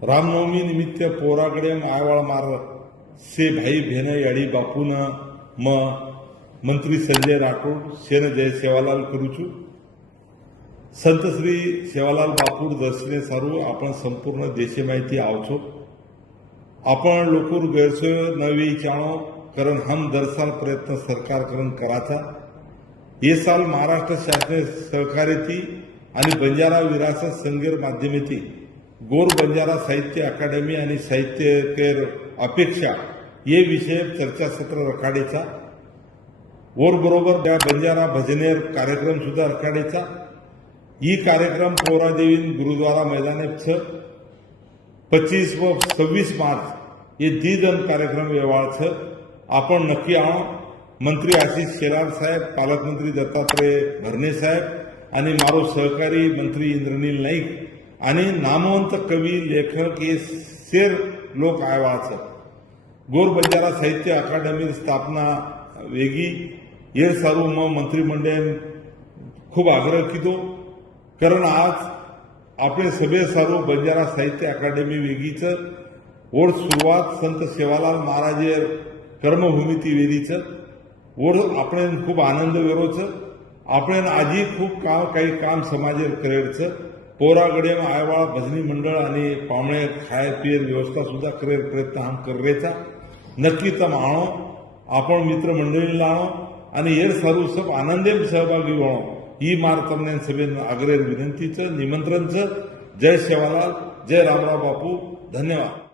रामनवमी निमित्त पोराकडे आयवाळ मार से भाई भेन याडी बापून म मंत्री संजय राठोड शेन जय सेवालाल करूचू संत श्री सेवालाल बापूर दर्शने सारू आपण संपूर्ण देशे माहिती आवछो आपण लोकूर गैरसोय नवी चाणो कारण हम दरसाल प्रयत्न सरकार करण कराचा ये साल महाराष्ट्र शासन सहकार्यती आणि बंजारा विरासत संगीर माध्यमेती गोर बंजारा साहित्य अकादमी आणि साहित्य केर अपेक्षा ये विषय चर्चासत्र रखाडेचा बरोबर त्या बंजारा भजनेर कार्यक्रम सुद्धा रखाडेचा ई कार्यक्रम पोरादेवीन गुरुद्वारा मैदानात 25 व 26 मार्च ये दीदन कार्यक्रम व्यवहार आपण नक्की आणो मंत्री आशिष शेलार साहेब पालकमंत्री दत्तात्रय भरणे साहेब आणि मारो सहकारी मंत्री इंद्रनील नाईक आणि नामवंत कवी लेखक हे शेर लोक आयवाच गोर बंजारा साहित्य अकादमी स्थापना वेगी ये सारू मंत्रिमंडळ खूप आग्रह किदो कारण आज आपले सभे सारू बंजारा साहित्य अकादमी वेगीच ओढ सुरुवात संत सेवालाल महाराज कर्मभूमिती वेदीच ओढ आपण खूप आनंद वेरोच आपण आजी खूप काही काम समाजेर करेरचं पोरागडे आयवाळ भजनी मंडळ आणि पावणे खाय पियर व्यवस्था सुद्धा करेर प्रयत्न हम करेचा नक्की तम आणो आपण मित्र मंडळीला आणो आणि हेर सारू सब आनंदेम सहभागी व्हावं ही मार तमने सभेन आग्रह विनंतीचं निमंत्रणचं जय सेवालाल जय रामराव बापू धन्यवाद।